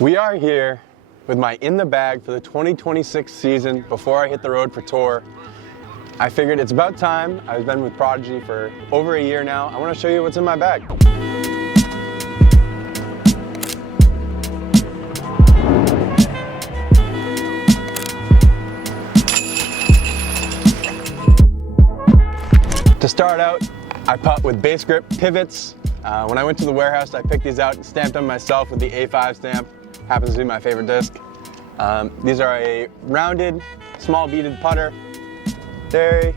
We are here with my in the bag for the 2026 season before I hit the road for tour. I figured it's about time. I've been with Prodigy for over a year now. I want to show you what's in my bag. To start out, I putt with base grip pivots. When I went to the warehouse, I picked these out and stamped them myself with the A5 stamp. Happens to be my favorite disc. These are a rounded, small beaded putter. They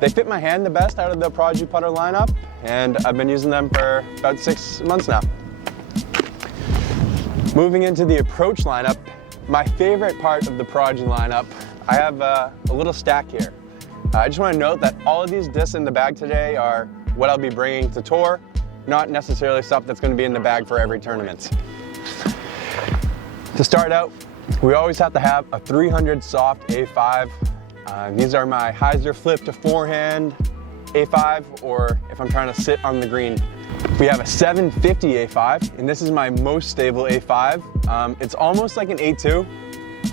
fit my hand the best out of the Prodigy putter lineup, and I've been using them for about 6 months now. Moving into the approach lineup, my favorite part of the Prodigy lineup, I have a little stack here. I just want to note that all of these discs in the bag today are what I'll be bringing to tour, not necessarily stuff that's going to be in the bag for every tournament. To start out, we always have to have a 300 soft A5. These are my hyzer flip to forehand A5, or if I'm trying to sit on the green. We have a 750 A5, and this is my most stable A5. It's almost like an A2,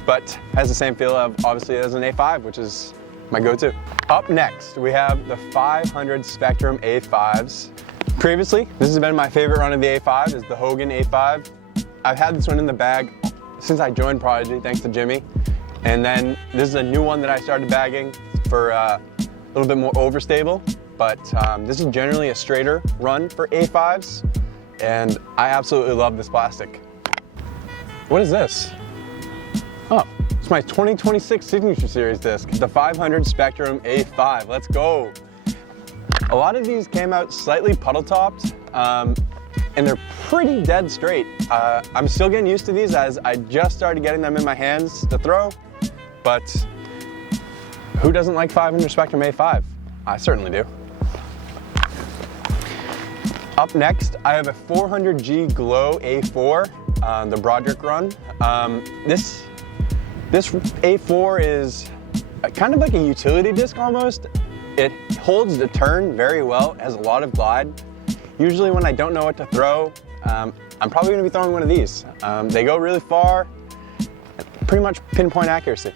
but has the same feel of obviously as an A5, which is my go-to. Up next, we have the 500 Spectrum A5s. Previously, this has been my favorite run of the A5, is the Hogan A5. I've had this one in the bag since I joined Prodigy, thanks to Jimmy. And then this is a new one that I started bagging for a little bit more overstable, but this is generally a straighter run for A5s, and I absolutely love this plastic. What is this? Oh, it's my 2026 Signature Series disc, the 500 Spectrum A5. Let's go. A lot of these came out slightly puddle topped, and they're pretty dead straight. I'm still getting used to these as I just started getting them in my hands to throw, but who doesn't like 500 Spectrum A5? I certainly do. Up next, I have a 400G Glow A4, the Broderick run. This A4 is kind of like a utility disc almost. It holds the turn very well, has a lot of glide. Usually when I don't know what to throw, I'm probably gonna be throwing one of these. They go really far, pretty much pinpoint accuracy.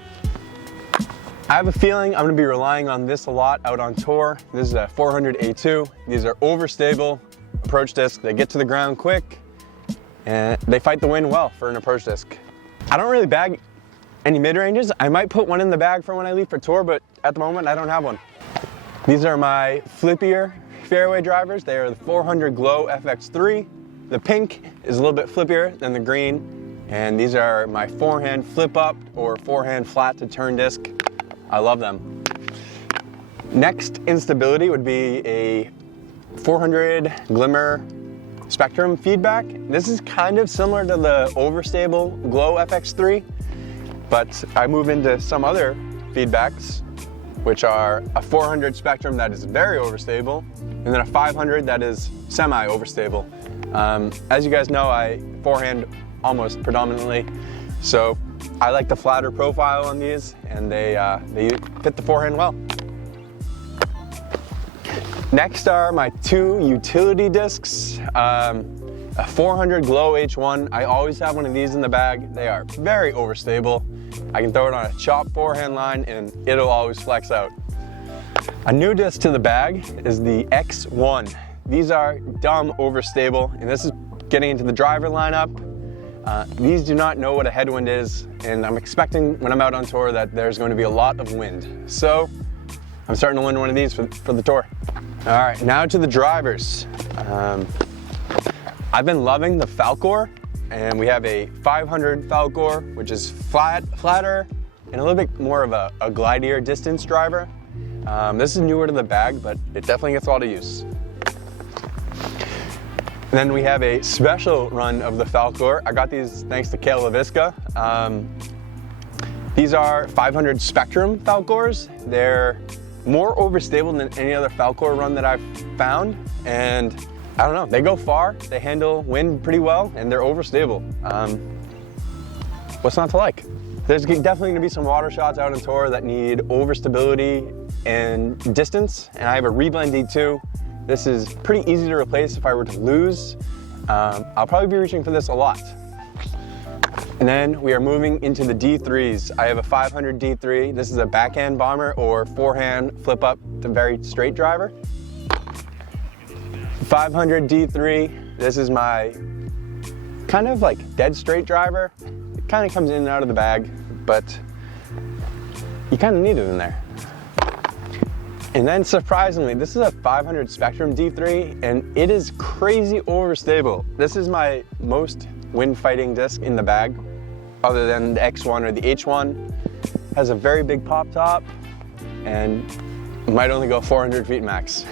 I have a feeling I'm gonna be relying on this a lot out on tour. This is a 400 A2. These are overstable approach discs. They get to the ground quick, and they fight the wind well for an approach disc. I don't really bag any mid-ranges. I might put one in the bag for when I leave for tour, but at the moment I don't have one. These are my flippier fairway drivers. They are the 400 Glow FX3. The pink is a little bit flippier than the green, and these are my forehand flip up or forehand flat to turn disc. I love them. Next instability would be a 400 Glimmer Spectrum feedback. This is kind of similar to the overstable Glow FX3, but I move into some other feedbacks, which are a 400 Spectrum that is very overstable, and then a 500 that is semi-overstable. As you guys know, I forehand almost predominantly, so I like the flatter profile on these, and they fit the forehand well. Next are my two utility discs. A 400 Glow H1. I always have one of these in the bag. They are very overstable. I can throw it on a chopped forehand line and it'll always flex out. A new disc to the bag is the X1. These are dumb overstable, and this is getting into the driver lineup. These do not know what a headwind is, and I'm expecting when I'm out on tour that there's going to be a lot of wind. So I'm starting to win one of these for the tour. All right, now to the drivers. I've been loving the Falcor, and we have a 500 Falcor, which is flatter, and a little bit more of a glidier distance driver. This is newer to the bag, but it definitely gets a lot of use. Then we have a special run of the Falcor. I got these thanks to Kale LaVisca. These are 500 Spectrum Falcors. They're more overstable than any other Falcor run that I've found, and I don't know, they go far, they handle wind pretty well, and they're overstable. What's not to like? There's definitely gonna be some water shots out on tour that need overstability and distance, and I have a Reblend D2. This is pretty easy to replace if I were to lose. I'll probably be reaching for this a lot. And then we are moving into the D3s. I have a 500 D3. This is a backhand bomber or forehand flip up to very straight driver. 500 D3. This is my kind of like dead straight driver. It kind of comes in and out of the bag, but you kind of need it in there. And then surprisingly, this is a 500 Spectrum D3 and it is crazy overstable. This is my most wind fighting disc in the bag, other than the X1 or the H1. Has a very big pop top and might only go 400 feet max.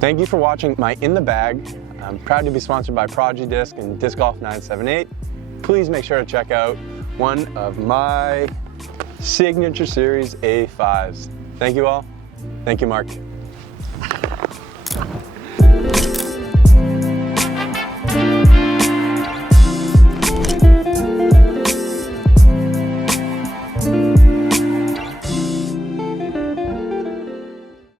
Thank you for watching my In the Bag. I'm proud to be sponsored by Prodigy Disc and Disc Golf 978. Please make sure to check out one of my signature series A5s. Thank you all. Thank you, Mark.